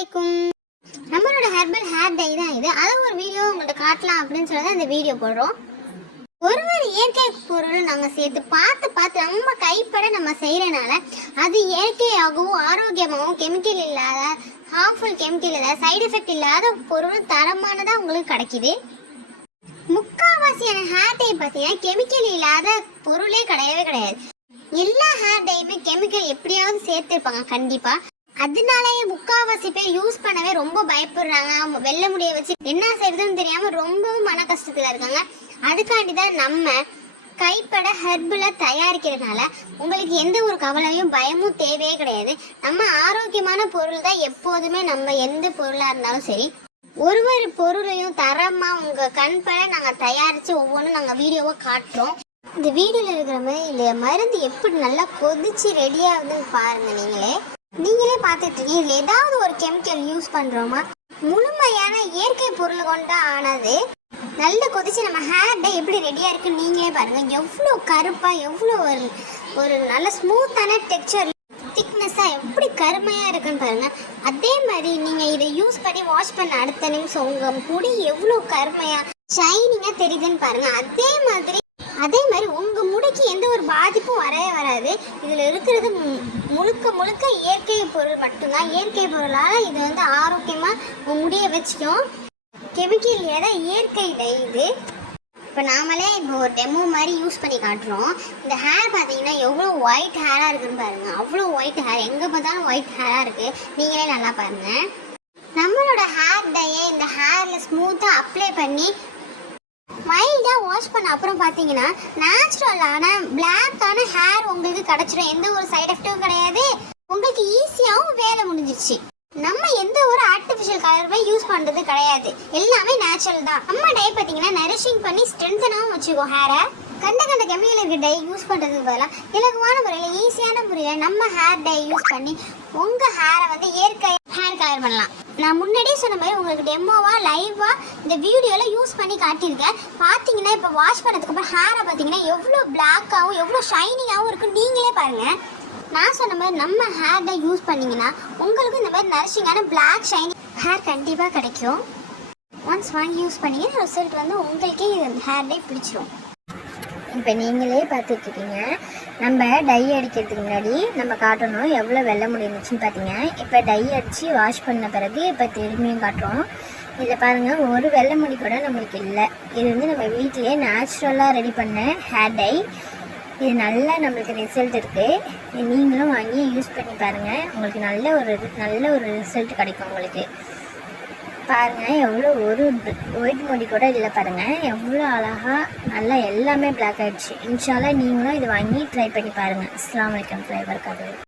அலைக்கும். நம்மளோட herbal hair dye தான் இது. அதை ஒரு வீடியோ உங்கள்கிட்ட காட்டலாம் அப்படின்னு சொல்லி தான் இந்த வீடியோ போடுறோம். ஒரு இயற்கை பொருள் நாங்கள் சேர்த்து பார்த்து நம்ம கைப்பட நம்ம செய்கிறனால அது இயற்கையாகவும் ஆரோக்கியமாகவும் கெமிக்கல் இல்லாத ஹார்ம்ஃபுல் கெமிக்கல் இல்லாத சைடு எஃபெக்ட் இல்லாத பொருள் தரமானதாக உங்களுக்கு கிடைக்கிது. முக்கால்வாசியான ஹேர் டை பார்த்தீங்கன்னா கெமிக்கல் இல்லாத பொருளே கிடையாது. எல்லா ஹேர் டையுமே கெமிக்கல் எப்படியாவது சேர்த்துருப்பாங்க கண்டிப்பாக. அதனாலயே முக்கால்வாசி பேர் யூஸ் பண்ணவே ரொம்ப பயப்படுறாங்க. வெள்ளை முடிய வச்சு என்ன செய்யறதுன்னு தெரியாமல் ரொம்பவும் மன கஷ்டத்தில் இருக்காங்க. அதுக்காண்டி தான் நம்ம கைப்பட ஹெர்பலை தயாரிக்கிறதுனால உங்களுக்கு எந்த ஒரு கவலையும் பயமும் தேவையே கிடையாது. நம்ம ஆரோக்கியமான பொருள் தான் எப்போதுமே. நம்ம எந்த பொருளாக இருந்தாலும் சரி ஒரு பொருளையும் தரமாக உங்கள் கண்பட நாங்கள் தயாரித்து ஒவ்வொன்றும் நாங்கள் வீடியோவை காட்டுறோம். இந்த வீடியோவில் இருக்கிற மாதிரி இந்த மருந்து எப்படி நல்லா கொதிச்சு ரெடியாகுதுன்னு பாருங்கள். நீங்களே பார்த்துட்டு இருக்கீங்க. இதில் ஏதாவது ஒரு கெமிக்கல் யூஸ் பண்ணுறோமா? முழுமையான இயற்கை பொருள் கொண்டு ஆனது. நல்ல கொதிச்சு நம்ம ஹேர் டை எப்படி ரெடியாக இருக்குன்னு நீங்களே பாருங்கள். எவ்வளோ கருப்பாக எவ்வளோ ஒரு நல்ல ஸ்மூத்தான டெக்ஸ்சர் திக்னஸாக எப்படி கருமையாக இருக்குன்னு பாருங்கள். அதே மாதிரி நீங்கள் இதை யூஸ் பண்ணி வாஷ் பண்ண அடுத்த நிமிஷம் உங்கள் முடி எவ்வளோ கருமையாக ஷைனிங்காக தெரியுதுன்னு பாருங்கள். அதே மாதிரி உங்கள் முடிக்கு எந்த ஒரு பாதிப்பும் வரவே வராது. இதில் இருக்கிறது முழுக்க இயற்கை பொருள் மட்டும்தான். இயற்கை பொருளால் இது வந்து ஆரோக்கியமாக முடிய வச்சுக்கும். கெமிக்கல் ஏதா இயற்கை டை இது. இப்போ நாமளே இப்போ ஒரு டெமோ மாதிரி யூஸ் பண்ணி காட்டுறோம். இந்த ஹேர் பார்த்தீங்கன்னா எவ்வளோ ஒயிட் ஹேராக இருக்குன்னு பாருங்கள். அவ்வளோ ஒயிட் ஹேர், எங்கே பார்த்தாலும் ஒயிட் ஹேராக இருக்குது. நீங்களே நல்லா பாருங்கள். நம்மளோட ஹேர் டையை இந்த ஹேரில் ஸ்மூத்தாக அப்ளை பண்ணி மைல்டாக வாஷ் பண்ண அப்புறம் பார்த்தீங்கன்னா நேச்சுரலான பிளாக்கான ஹேர் உங்களுக்கு கிடச்சிடும். எந்த ஒரு சைட் எஃபெக்டும் கிடையாது. உங்களுக்கு ஈஸியாகவும் வேலை முடிஞ்சிருச்சு. நம்ம எந்த ஒரு ஆர்டிஃபிஷியல் கலருமே யூஸ் பண்ணுறது கிடையாது. எல்லாமே நேச்சுரல் தான். நம்ம டை பார்த்தீங்கன்னா நரிஷிங் பண்ணி ஸ்ட்ரென்த்தனாகவும் வச்சுக்கோ ஹேரை. கண்ட கெமிக்கல் இருக்க டை யூஸ் பண்ணுறதுக்கு பதிலாக இலகுவான முறையில் ஈஸியான முறையில் நம்ம ஹேர் டை யூஸ் பண்ணி உங்கள் ஹேரை வந்து இயற்கை ஹேர் கலர் பண்ணலாம். நான் முன்னாடியே சொன்ன மாதிரி உங்களுக்கு டெமோவாக லைவாக இந்த வீடியோவில் யூஸ் பண்ணி காட்டியிருக்கேன். பார்த்தீங்கன்னா இப்போ வாஷ் பண்ணதுக்கப்புறம் ஹேரை பார்த்தீங்கன்னா எவ்வளோ பிளாக்காகவும் எவ்வளோ ஷைனிங்காகவும் இருக்குன்னு நீங்களே பாருங்கள். நான் சொன்ன மாதிரி நம்ம ஹேர் டை யூஸ் பண்ணிங்கன்னா உங்களுக்கு இந்த மாதிரி நரிஷிங்கான பிளாக் ஷைனிங் ஹேர் கண்டிப்பாக கிடைக்கும். ஒன்ஸ் வாங்கி யூஸ் பண்ணிங்கன்னா ரிசல்ட் வந்து உங்களுக்கே ஹேர் டை பிடிச்சிரும். இப்போ நீங்களே பார்த்துட்ருக்கீங்க. நம்ம டை அடிக்கிறதுக்கு முன்னாடி நம்ம காட்டணும் எவ்வளோ வெள்ளை முடிஞ்சிச்சுன்னு பார்த்தீங்க. இப்போ டை அடித்து வாஷ் பண்ண பிறகு இப்போ திரும்பியும் காட்டுறோம். இதில் பாருங்கள், ஒரு வெள்ளை முடி கூட நம்மளுக்கு இல்லை. இது வந்து நம்ம வீட்டிலே நேச்சுரலாக ரெடி பண்ண ஹேர் டை. இது நல்லா நம்மளுக்கு ரிசல்ட் இருக்குது. நீங்களும் வாங்கி யூஸ் பண்ணி பாருங்கள். உங்களுக்கு நல்ல ஒரு ரிசல்ட் கிடைக்கும். உங்களுக்கு பாருங்கள் எவ்வளோ ஒரு ஒயிட் முடி கூட இல்லை பாருங்கள். எவ்வளோ அழகாக நல்லா எல்லாமே பிளாக் ஆகிடுச்சு. இன்ஷால்லா நீங்களும் இது வாங்கி ட்ரை பண்ணி பாருங்கள். அஸ்ஸலாமு அலைக்கும். ஃப்ளேவர் கதை.